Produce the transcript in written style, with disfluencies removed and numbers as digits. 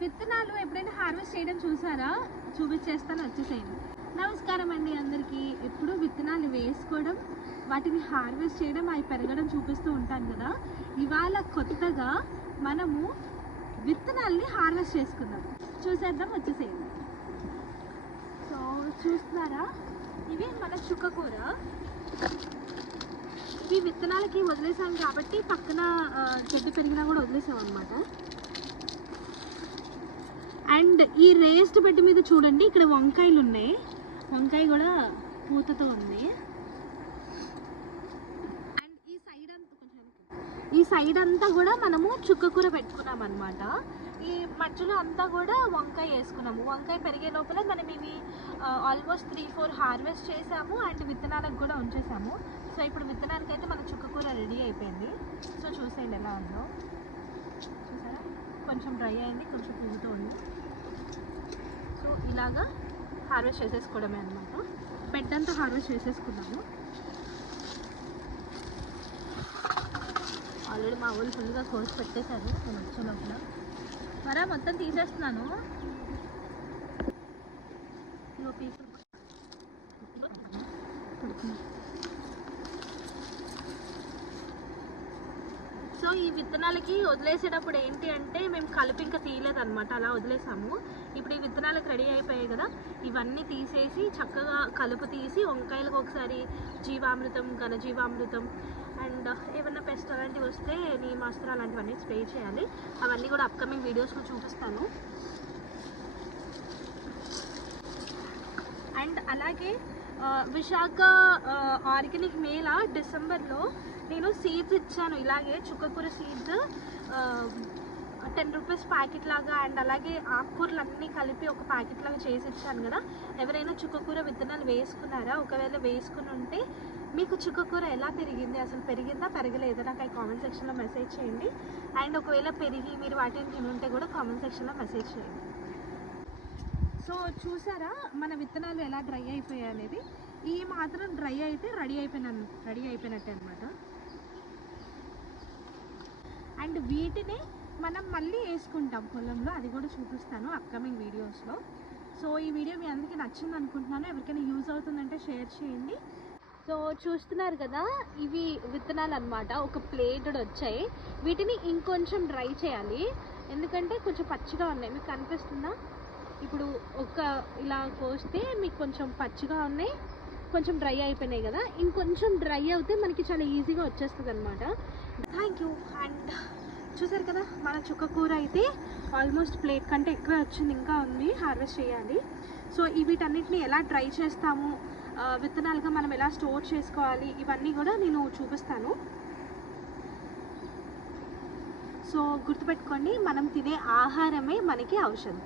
విత్తనాలు ఎప్పుడైనా హార్వెస్ట్ చేయడం చూసారా? చూపించేస్తాను, వచ్చేసేయండి. నమస్కారం అండి అందరికీ. ఎప్పుడు విత్తనాలు వేసుకోవడం, వాటిని హార్వెస్ట్ చేయడం, అవి పెరగడం చూపిస్తూ ఉంటాను కదా. ఇవాళ కొత్తగా మనము విత్తనాలని హార్వెస్ట్ చేసుకుందాం. చూసేద్దాం, వచ్చేసేయండి. సో చూస్తున్నారా, ఇవి మన చుక్కకూర. ఇవి విత్తనాలకి వదిలేసాం కాబట్టి పక్కన చెట్టు పెరిగినా కూడా వదిలేసాం అనమాట. అండ్ ఈ రేస్డ్ బెడ్ మీద చూడండి, ఇక్కడ వంకాయలు ఉన్నాయి. వంకాయ కూడా పూతతో ఉంది. అండ్ ఈ సైడ్ అంతా కూడా మనము చుక్కకూర పెట్టుకున్నాం అనమాట. ఈ మధ్యలో అంతా కూడా వంకాయ వేసుకున్నాము. వంకాయ పెరిగే లోపల మనం ఇవి ఆల్మోస్ట్ 3-4 హార్వెస్ట్ చేసాము అండ్ విత్తనాలకు కూడా ఉంచేసాము. సో ఇప్పుడు విత్తనానికి అయితే మన చుక్కకూర రెడీ అయిపోయింది. సో చూసేయండి ఎలా ఉందో. చూసారా, కొంచెం డ్రై అయింది, కొంచెం పువ్వుతో ఉంది. సో ఇలాగా హార్వెస్ట్ చేసేసుకోవడమే అనమాట. బెడ్ అంతా హార్వెస్ట్ చేసేసుకున్నాము. ఆల్రెడీ మా ఊళ్ళు ఫుల్గా కోసి పెట్టేశారు. నేను వచ్చే లోపల మరా మొత్తం తీసేస్తున్నాను. సో ఈ విత్తనాలకి వదిలేసేటప్పుడు ఏంటి అంటే మేము కలిపి ఇంకా తీయలేదు అనమాట, అలా వదిలేసాము. ఇప్పుడు ఈ విత్తనాలకు రెడీ అయిపోయాయి కదా, ఇవన్నీ తీసేసి చక్కగా కలుపు తీసి వంకాయలకు ఒకసారి జీవామృతం, ఘనజీవామృతం అండ్ ఏమన్నా పెస్ట్ అలాంటివి వస్తే నీమాస్త్ర అలాంటివన్నీ స్ప్రే చేయాలి. అవన్నీ కూడా అప్కమింగ్ వీడియోస్లో చూపిస్తాను. అండ్ అలాగే విశాఖ ఆర్గానిక్ మేళ డిసెంబర్లో నేను సీడ్స్ ఇచ్చాను. ఇలాగే చుక్కకూర సీడ్స్ 10 రూపీస్ ప్యాకెట్ లాగా అండ్ అలాగే ఆకుకూరలు అన్నీ కలిపి ఒక ప్యాకెట్ లాగా చేసి ఇచ్చాను కదా. ఎవరైనా చుక్కకూర విత్తనాలు వేసుకున్నారా? ఒకవేళ వేసుకుని ఉంటే మీకు చుక్కకూర ఎలా పెరిగింది, అసలు పెరిగిందా పెరగలేదా నాకు ఆ కామెంట్ సెక్షన్లో మెసేజ్ చేయండి. అండ్ ఒకవేళ పెరిగి మీరు వాటిని తినుంటే కూడా కామెంట్ సెక్షన్లో మెసేజ్ చేయండి. సో చూసారా మన విత్తనాలు ఎలా డ్రై అయిపోయాయి అనేది. ఈ మాత్రం డ్రై అయితే రెడీ అయిపోయినట్టే అనమాట. అండ్ వీటిని మనం మళ్ళీ వేసుకుంటాం పొలంలో, అది కూడా చూపిస్తాను అప్కమింగ్ వీడియోస్లో. సో ఈ వీడియో మీ అందరికీ నచ్చింది అనుకుంటున్నాను. ఎవరికైనా యూజ్ అవుతుందంటే షేర్ చేయండి. సో చూస్తున్నారు కదా, ఇవి విత్తనాలు అనమాట. ఒక ప్లేట్ వచ్చాయి. వీటిని ఇంకొంచెం డ్రై చేయాలి, ఎందుకంటే కొంచెం పచ్చిగా ఉన్నాయి. మీకు కనిపిస్తుందా? ఇప్పుడు ఒక ఇలా కోస్తే మీకు కొంచెం పచ్చిగా ఉన్నాయి, కొంచెం డ్రై అయిపోయినాయి కదా. ఇంకొంచెం డ్రై అవుతే మనకి చాలా ఈజీగా వచ్చేస్తుంది అనమాట. Thank you. అండ్ చూసారు కదా, మన చుక్కకూర అయితే ఆల్మోస్ట్ ప్లేట్ కంటే ఎక్కువే వచ్చింది, ఇంకా ఉంది హార్వెస్ట్ చేయాలి. సో వీటన్నిటిని ఎలా డ్రై చేస్తాము, విత్తనాలుగా మనం ఎలా స్టోర్ చేసుకోవాలి, ఇవన్నీ కూడా నేను చూపిస్తాను. సో గుర్తుపెట్టుకోండి, మనం తినే ఆహారమే మనకి ఔషధం.